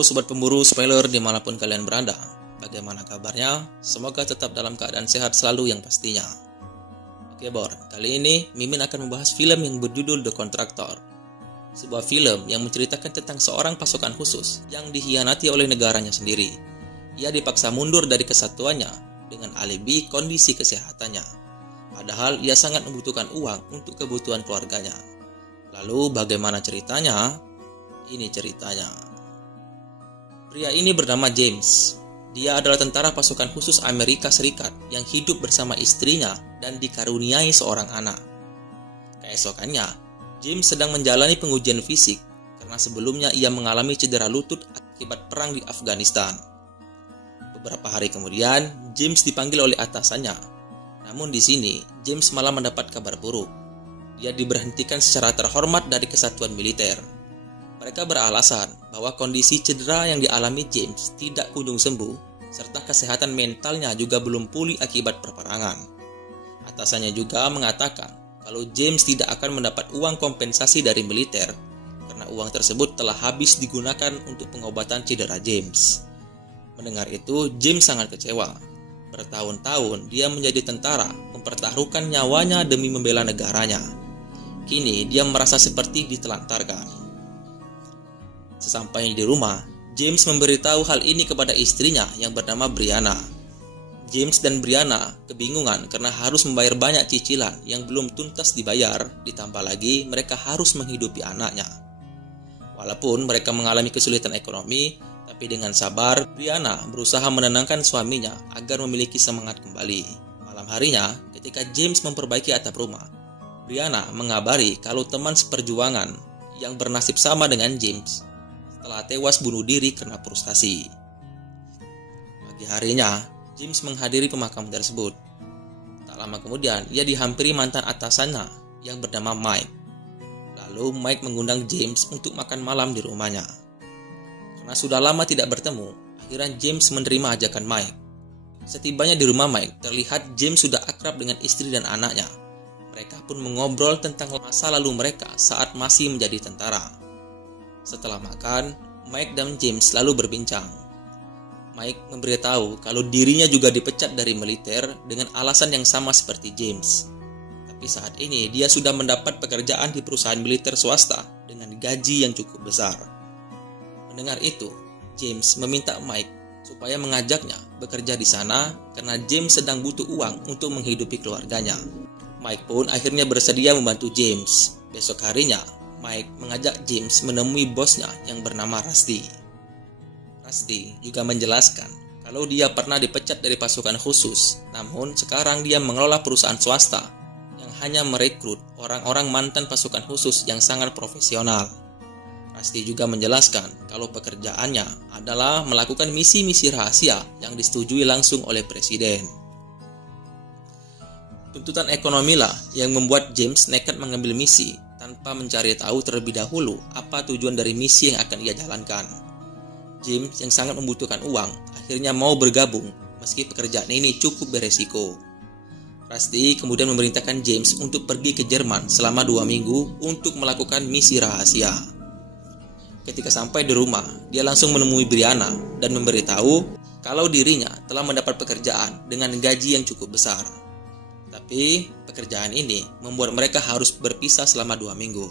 Halo Sobat Pemburu Spoiler dimanapun kalian berada. Bagaimana kabarnya? Semoga tetap dalam keadaan sehat selalu yang pastinya. Oke Bor, kali ini Mimin akan membahas film yang berjudul The Contractor. Sebuah film yang menceritakan tentang seorang pasukan khusus yang dikhianati oleh negaranya sendiri. Ia dipaksa mundur dari kesatuannya dengan alibi kondisi kesehatannya. Padahal ia sangat membutuhkan uang untuk kebutuhan keluarganya. Lalu bagaimana ceritanya? Ini ceritanya. Pria ini bernama James. Dia adalah tentara pasukan khusus Amerika Serikat yang hidup bersama istrinya dan dikaruniai seorang anak. Keesokannya, James sedang menjalani pengujian fisik karena sebelumnya ia mengalami cedera lutut akibat perang di Afghanistan. Beberapa hari kemudian, James dipanggil oleh atasannya. Namun di sini, James malah mendapat kabar buruk. Dia diberhentikan secara terhormat dari kesatuan militer. Mereka beralasan bahwa kondisi cedera yang dialami James tidak kunjung sembuh, serta kesehatan mentalnya juga belum pulih akibat peperangan. Atasannya juga mengatakan kalau James tidak akan mendapat uang kompensasi dari militer, karena uang tersebut telah habis digunakan untuk pengobatan cedera James. Mendengar itu, James sangat kecewa. Bertahun-tahun dia menjadi tentara, mempertaruhkan nyawanya demi membela negaranya. Kini dia merasa seperti ditelantarkan. Sesampainya di rumah, James memberitahu hal ini kepada istrinya yang bernama Brianna. James dan Brianna kebingungan karena harus membayar banyak cicilan yang belum tuntas dibayar, ditambah lagi mereka harus menghidupi anaknya. Walaupun mereka mengalami kesulitan ekonomi, tapi dengan sabar, Brianna berusaha menenangkan suaminya agar memiliki semangat kembali. Malam harinya, ketika James memperbaiki atap rumah, Brianna mengabari kalau teman seperjuangan yang bernasib sama dengan James telah tewas bunuh diri karena frustasi. Pagi harinya, James menghadiri pemakaman tersebut. Tak lama kemudian, ia dihampiri mantan atasannya yang bernama Mike. Lalu Mike mengundang James untuk makan malam di rumahnya. Karena sudah lama tidak bertemu, akhirnya James menerima ajakan Mike. Setibanya di rumah Mike, terlihat James sudah akrab dengan istri dan anaknya. Mereka pun mengobrol tentang masa lalu mereka saat masih menjadi tentara. Setelah makan, Mike dan James lalu berbincang. Mike memberitahu kalau dirinya juga dipecat dari militer dengan alasan yang sama seperti James. Tapi saat ini dia sudah mendapat pekerjaan di perusahaan militer swasta dengan gaji yang cukup besar. Mendengar itu, James meminta Mike supaya mengajaknya bekerja di sana karena James sedang butuh uang untuk menghidupi keluarganya. Mike pun akhirnya bersedia membantu James. Besok harinya, Mike mengajak James menemui bosnya yang bernama Rusty. Rusty juga menjelaskan kalau dia pernah dipecat dari pasukan khusus, namun sekarang dia mengelola perusahaan swasta yang hanya merekrut orang-orang mantan pasukan khusus yang sangat profesional. Rusty juga menjelaskan kalau pekerjaannya adalah melakukan misi-misi rahasia yang disetujui langsung oleh presiden. Tuntutan ekonomi lah yang membuat James nekat mengambil misi tanpa mencari tahu terlebih dahulu apa tujuan dari misi yang akan ia jalankan. James yang sangat membutuhkan uang akhirnya mau bergabung meski pekerjaan ini cukup beresiko. Rusty kemudian memerintahkan James untuk pergi ke Jerman selama 2 minggu untuk melakukan misi rahasia. Ketika sampai di rumah, dia langsung menemui Brianna dan memberitahu kalau dirinya telah mendapat pekerjaan dengan gaji yang cukup besar. Tapi pekerjaan ini membuat mereka harus berpisah selama 2 minggu.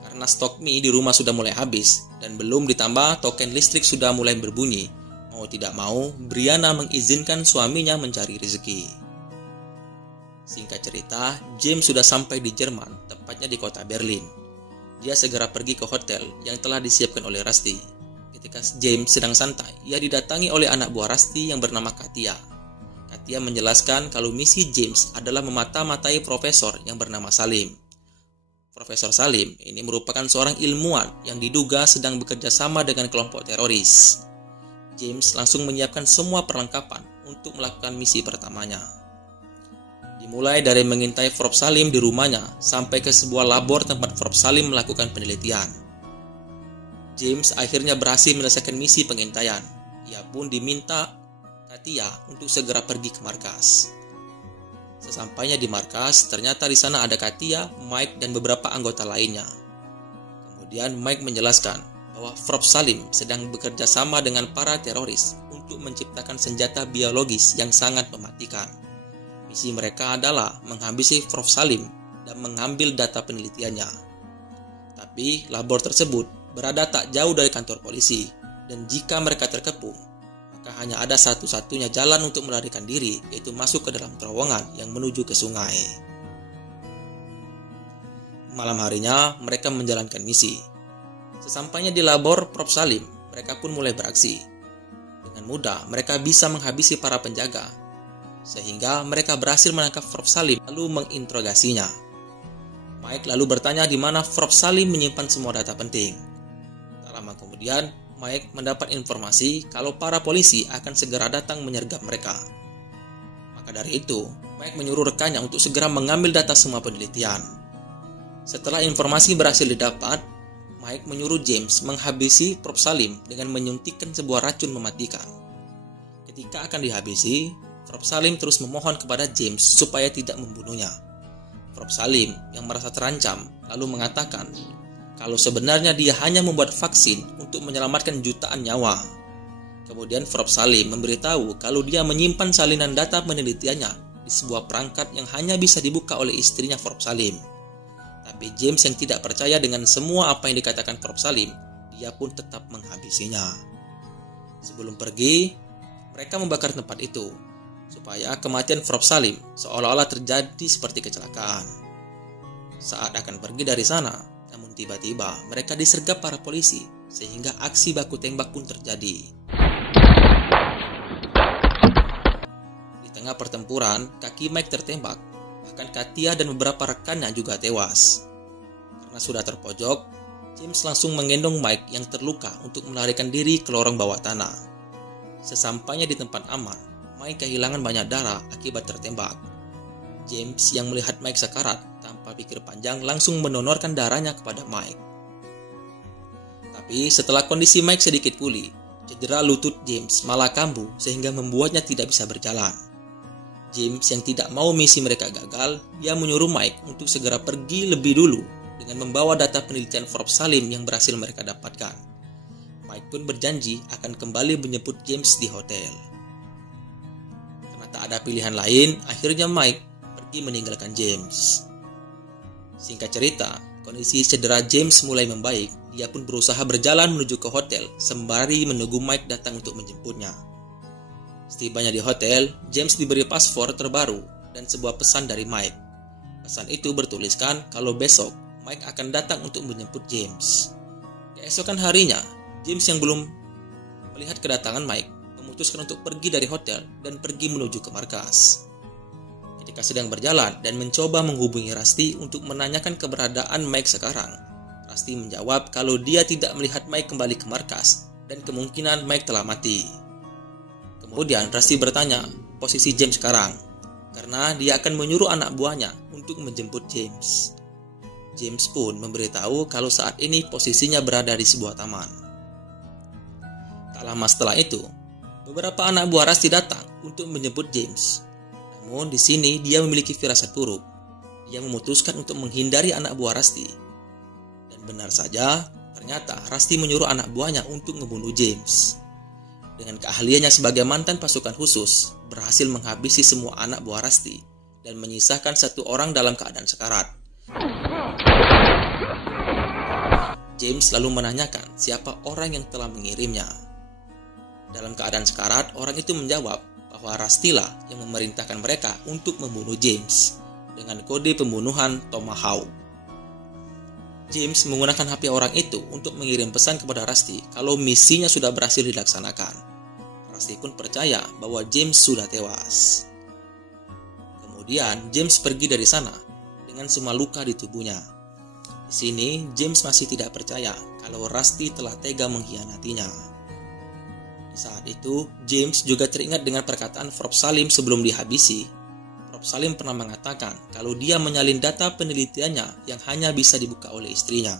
Karena stok mie di rumah sudah mulai habis dan belum ditambah token listrik sudah mulai berbunyi. Mau tidak mau, Brianna mengizinkan suaminya mencari rezeki. Singkat cerita, James sudah sampai di Jerman, tepatnya di kota Berlin. Dia segera pergi ke hotel yang telah disiapkan oleh Rusty. Ketika James sedang santai, ia didatangi oleh anak buah Rusty yang bernama Katia. Katia menjelaskan kalau misi James adalah memata-matai profesor yang bernama Salim. Profesor Salim ini merupakan seorang ilmuwan yang diduga sedang bekerja sama dengan kelompok teroris. James langsung menyiapkan semua perlengkapan untuk melakukan misi pertamanya. Dimulai dari mengintai Prof. Salim di rumahnya sampai ke sebuah labor tempat Prof. Salim melakukan penelitian. James akhirnya berhasil menyelesaikan misi pengintaian. Ia pun diminta Katia untuk segera pergi ke markas. Sesampainya di markas, ternyata di sana ada Katia, Mike, dan beberapa anggota lainnya. Kemudian Mike menjelaskan bahwa Prof. Salim sedang bekerja sama dengan para teroris untuk menciptakan senjata biologis yang sangat mematikan. Misi mereka adalah menghabisi Prof. Salim dan mengambil data penelitiannya. Tapi labor tersebut berada tak jauh dari kantor polisi, dan jika mereka terkepung, maka hanya ada satu-satunya jalan untuk melarikan diri, yaitu masuk ke dalam terowongan yang menuju ke sungai. Malam harinya, mereka menjalankan misi. Sesampainya di labor Prof. Salim, mereka pun mulai beraksi. Dengan mudah, mereka bisa menghabisi para penjaga, sehingga mereka berhasil menangkap Prof. Salim lalu menginterogasinya. Mike lalu bertanya di mana Prof. Salim menyimpan semua data penting. Tak lama kemudian, Mike mendapat informasi kalau para polisi akan segera datang menyergap mereka. Maka dari itu, Mike menyuruh rekannya untuk segera mengambil data semua penelitian. Setelah informasi berhasil didapat, Mike menyuruh James menghabisi Prof. Salim dengan menyuntikkan sebuah racun mematikan. Ketika akan dihabisi, Prof. Salim terus memohon kepada James supaya tidak membunuhnya. Prof. Salim yang merasa terancam lalu mengatakan kalau sebenarnya dia hanya membuat vaksin untuk menyelamatkan jutaan nyawa. Kemudian Prof. Salim memberitahu kalau dia menyimpan salinan data penelitiannya di sebuah perangkat yang hanya bisa dibuka oleh istrinya Prof. Salim. Tapi James yang tidak percaya dengan semua apa yang dikatakan Prof. Salim, dia pun tetap menghabisinya. Sebelum pergi, mereka membakar tempat itu, supaya kematian Prof. Salim seolah-olah terjadi seperti kecelakaan. Saat akan pergi dari sana, namun tiba-tiba mereka disergap para polisi, sehingga aksi baku tembak pun terjadi. Di tengah pertempuran, kaki Mike tertembak, bahkan Katia dan beberapa rekannya juga tewas. Karena sudah terpojok, James langsung menggendong Mike yang terluka untuk melarikan diri ke lorong bawah tanah. Sesampainya di tempat aman, Mike kehilangan banyak darah akibat tertembak. James yang melihat Mike sekarat tanpa pikir panjang langsung mendonorkan darahnya kepada Mike. Tapi setelah kondisi Mike sedikit pulih, cedera lutut James malah kambuh sehingga membuatnya tidak bisa berjalan. James yang tidak mau misi mereka gagal, dia menyuruh Mike untuk segera pergi lebih dulu dengan membawa data penelitian Prof. Salim yang berhasil mereka dapatkan. Mike pun berjanji akan kembali menjemput James di hotel. Karena tak ada pilihan lain, akhirnya Mike pergi meninggalkan James. Singkat cerita, kondisi cedera James mulai membaik. Dia pun berusaha berjalan menuju ke hotel sembari menunggu Mike datang untuk menjemputnya. Setibanya di hotel, James diberi paspor terbaru dan sebuah pesan dari Mike. Pesan itu bertuliskan kalau besok Mike akan datang untuk menjemput James. Keesokan harinya, James yang belum melihat kedatangan Mike memutuskan untuk pergi dari hotel dan pergi menuju ke markas. Ketika sedang berjalan dan mencoba menghubungi Rusty untuk menanyakan keberadaan Mike sekarang, Rusty menjawab kalau dia tidak melihat Mike kembali ke markas dan kemungkinan Mike telah mati. Kemudian Rusty bertanya posisi James sekarang, karena dia akan menyuruh anak buahnya untuk menjemput James. James pun memberitahu kalau saat ini posisinya berada di sebuah taman. Tak lama setelah itu, beberapa anak buah Rusty datang untuk menjemput James. Namun di sini dia memiliki firasat buruk. Dia memutuskan untuk menghindari anak buah Rusty. Dan benar saja, ternyata Rusty menyuruh anak buahnya untuk membunuh James. Dengan keahliannya sebagai mantan pasukan khusus, berhasil menghabisi semua anak buah Rusty dan menyisakan satu orang dalam keadaan sekarat. James lalu menanyakan siapa orang yang telah mengirimnya. Dalam keadaan sekarat, orang itu menjawab bahwa Rusty lah yang memerintahkan mereka untuk membunuh James dengan kode pembunuhan Tomahawk. James menggunakan HP orang itu untuk mengirim pesan kepada Rusty kalau misinya sudah berhasil dilaksanakan. Rusty pun percaya bahwa James sudah tewas. Kemudian James pergi dari sana dengan semua luka di tubuhnya. Di sini James masih tidak percaya kalau Rusty telah tega mengkhianatinya. Di saat itu, James juga teringat dengan perkataan Prof. Salim sebelum dihabisi. Prof. Salim pernah mengatakan kalau dia menyalin data penelitiannya yang hanya bisa dibuka oleh istrinya.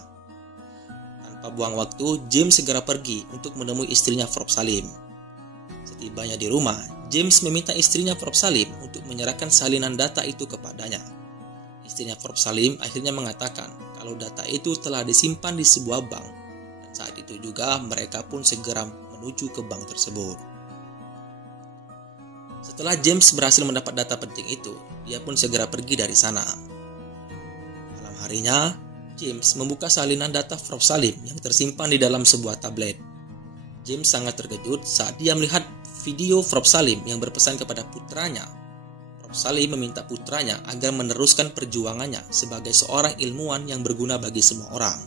Tanpa buang waktu, James segera pergi untuk menemui istrinya Prof. Salim. Setibanya di rumah, James meminta istrinya Prof. Salim untuk menyerahkan salinan data itu kepadanya. Istrinya Prof. Salim akhirnya mengatakan kalau data itu telah disimpan di sebuah bank dan Saat itu juga mereka pun segera menuju ke bank tersebut. Setelah James berhasil mendapat data penting itu, dia pun segera pergi dari sana. Malam harinya, James membuka salinan data Prof. Salim yang tersimpan di dalam sebuah tablet. James sangat terkejut saat dia melihat video Prof. Salim yang berpesan kepada putranya. Prof. Salim meminta putranya agar meneruskan perjuangannya sebagai seorang ilmuwan yang berguna bagi semua orang.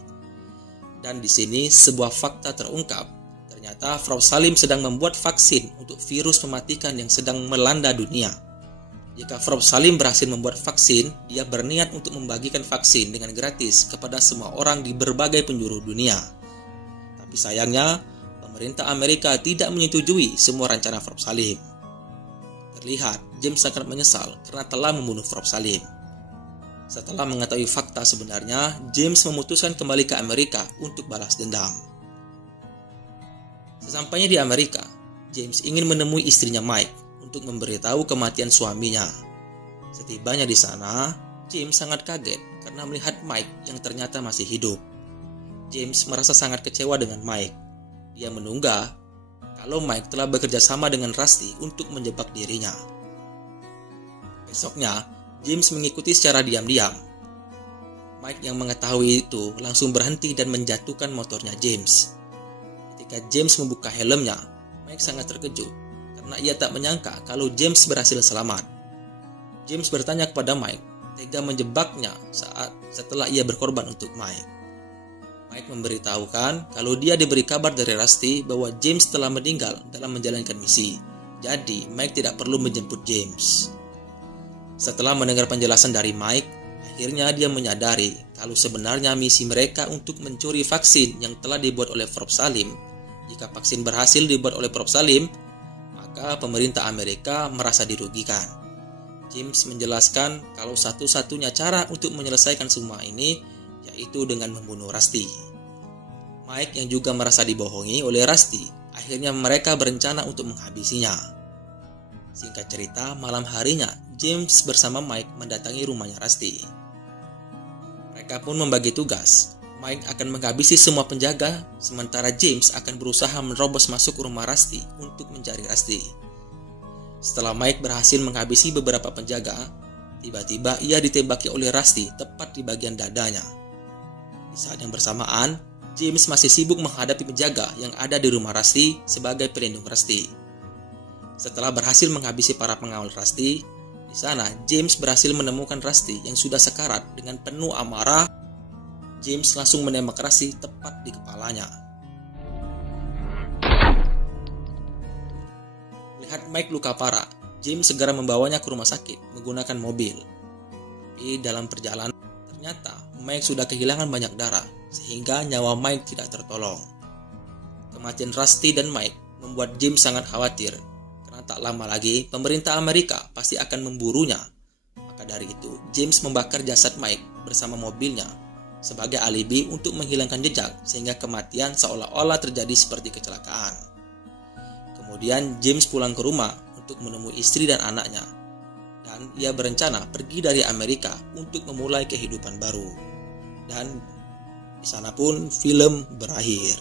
Dan di sini sebuah fakta terungkap. Ternyata Prof. Salim sedang membuat vaksin untuk virus mematikan yang sedang melanda dunia. Jika Prof. Salim berhasil membuat vaksin, dia berniat untuk membagikan vaksin dengan gratis kepada semua orang di berbagai penjuru dunia. Tapi sayangnya, pemerintah Amerika tidak menyetujui semua rencana Prof. Salim. Terlihat, James sangat menyesal karena telah membunuh Prof. Salim. Setelah mengetahui fakta sebenarnya, James memutuskan kembali ke Amerika untuk balas dendam. Sesampainya di Amerika, James ingin menemui istrinya Mike untuk memberitahu kematian suaminya. Setibanya di sana, James sangat kaget karena melihat Mike yang ternyata masih hidup. James merasa sangat kecewa dengan Mike. Dia menunggah kalau Mike telah bekerja sama dengan Rusty untuk menjebak dirinya. Besoknya, James mengikuti secara diam-diam. Mike yang mengetahui itu langsung berhenti dan menjatuhkan motornya James. Ketika James membuka helmnya, Mike sangat terkejut karena ia tak menyangka kalau James berhasil selamat. James bertanya kepada Mike, tega menjebaknya setelah ia berkorban untuk Mike. Mike memberitahukan kalau dia diberi kabar dari Rusty bahwa James telah meninggal dalam menjalankan misi. Jadi, Mike tidak perlu menjemput James. Setelah mendengar penjelasan dari Mike, akhirnya dia menyadari kalau sebenarnya misi mereka untuk mencuri vaksin yang telah dibuat oleh Prof. Salim. Jika vaksin berhasil dibuat oleh Prof. Salim, maka pemerintah Amerika merasa dirugikan. James menjelaskan kalau satu-satunya cara untuk menyelesaikan semua ini yaitu dengan membunuh Rusty. Mike yang juga merasa dibohongi oleh Rusty, akhirnya mereka berencana untuk menghabisinya. Singkat cerita, malam harinya James bersama Mike mendatangi rumahnya Rusty. Mereka pun membagi tugas. Mike akan menghabisi semua penjaga, sementara James akan berusaha menerobos masuk rumah Rusty untuk mencari Rusty. Setelah Mike berhasil menghabisi beberapa penjaga, tiba-tiba ia ditembaki oleh Rusty tepat di bagian dadanya. Di saat yang bersamaan, James masih sibuk menghadapi penjaga yang ada di rumah Rusty sebagai pelindung Rusty. Setelah berhasil menghabisi para pengawal Rusty, di sana James berhasil menemukan Rusty yang sudah sekarat. Dengan penuh amarah, James langsung menembak Rusty tepat di kepalanya. Melihat Mike luka parah, James segera membawanya ke rumah sakit menggunakan mobil. Tapi dalam perjalanan, ternyata Mike sudah kehilangan banyak darah, sehingga nyawa Mike tidak tertolong. Kematian Rusty dan Mike membuat James sangat khawatir, karena tak lama lagi pemerintah Amerika pasti akan memburunya. Maka dari itu, James membakar jasad Mike bersama mobilnya sebagai alibi untuk menghilangkan jejak, sehingga kematian seolah-olah terjadi seperti kecelakaan. Kemudian James pulang ke rumah untuk menemui istri dan anaknya, dan ia berencana pergi dari Amerika untuk memulai kehidupan baru. Dan di sana pun film berakhir.